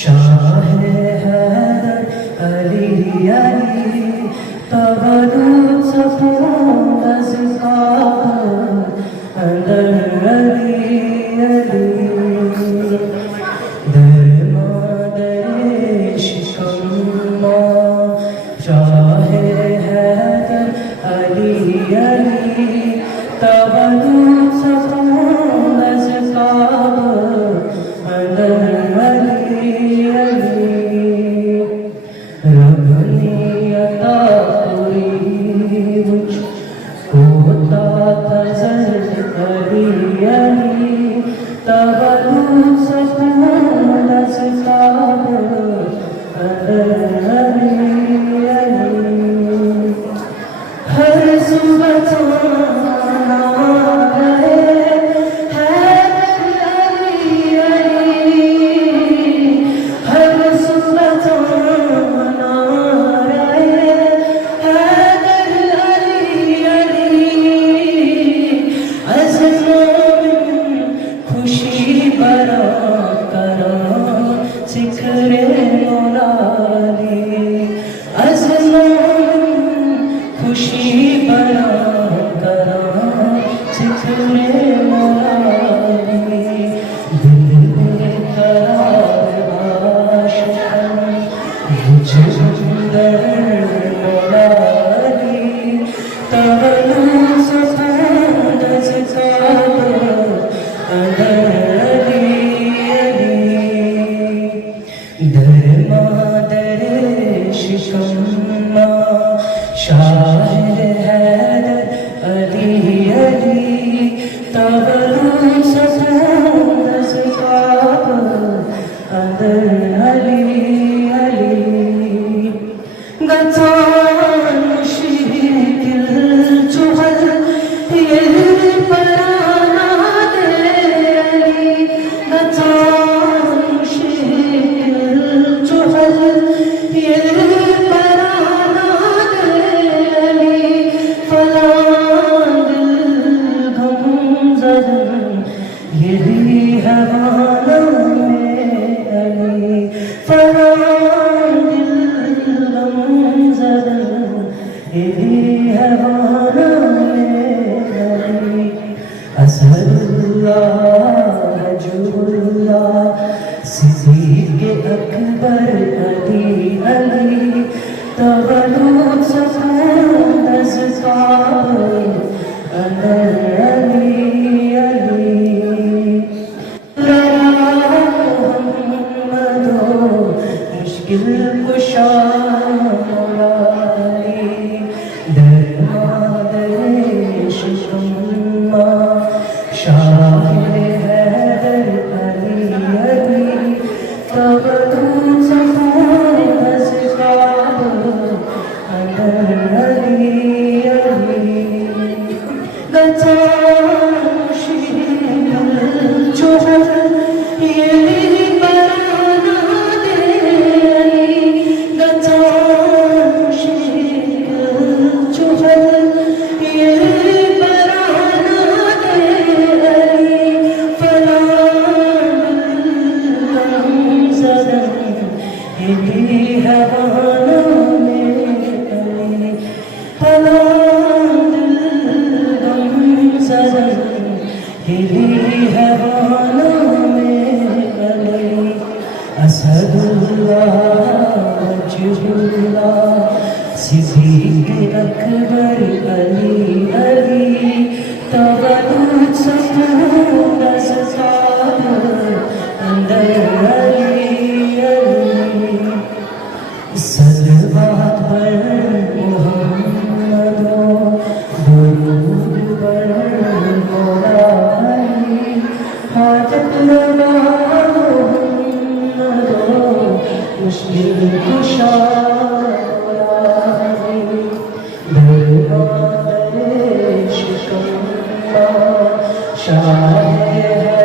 शाह हैदर अली अली तवल्लुद सफून ज़िकाब अंदर अली अली दरमादरे शिकम्मा शाह हैदर अली अली तवल्लुद सफून ज़िकाब अंदर रब ने अता हुई मुझको ताज़ल अली अली तवल्लुद सफून ज़िकाब अंदर अली अली हर सुबह ताना रहे हैदर अली अली हर सुबह ताना रहे हैदर अली अली अज़्मों में खुशी बरा करा ज़िक्र मौला अली अज़्मों में खुशी बरा करा ज़िक्र मौला अली दिल में करार आशिक़ान मुझ अंदर मौला अली तवल्लुद सफून ज़िकाब अंदर अली अली दरमादरे शिकम्मा शाह हैदर अली अली तवल्लुद सफून ज़िकाब अंदर अली अली गतान मुश्किल चुहल ये पराना दे अली गतान मुश्किल चुहल ये पराना दे अली फलां दिल गम ज़दन यही हवाना में अली फलां दिल गम ज़दन यही हवाना में अली असदुल्लाह जुल्लाह सिद्दीक़ अकबर अली अली तवल्लुद सफून ज़िकाब अंदर अली अली मोहम्मदो मुश्किल कुशा मौला अली दरमादरे शिकम्मा शाह हैदर अली अली तवल्लुद सफून ज़िकाब अंदर अली अली गतान मुश्किल चुहल ये पराना दे अली गतान मुश्किल चुहल ये पराना दे अली फलां गम ज़दन यही हवाना में अली फलां गम ज़दन यही हवाना में अली असदुल्लाह जुल्लाह सिद्दीक़ अकबर अली अली तवल्लुद सफून ज़िकाब अंदर अली अली सलवात पर मुहम्मदो दुरूद पर मौला अली हाजत लगा मुहम्मदो मुश्किल कुशा मौला अली दरबादरे शिकम्मा शाह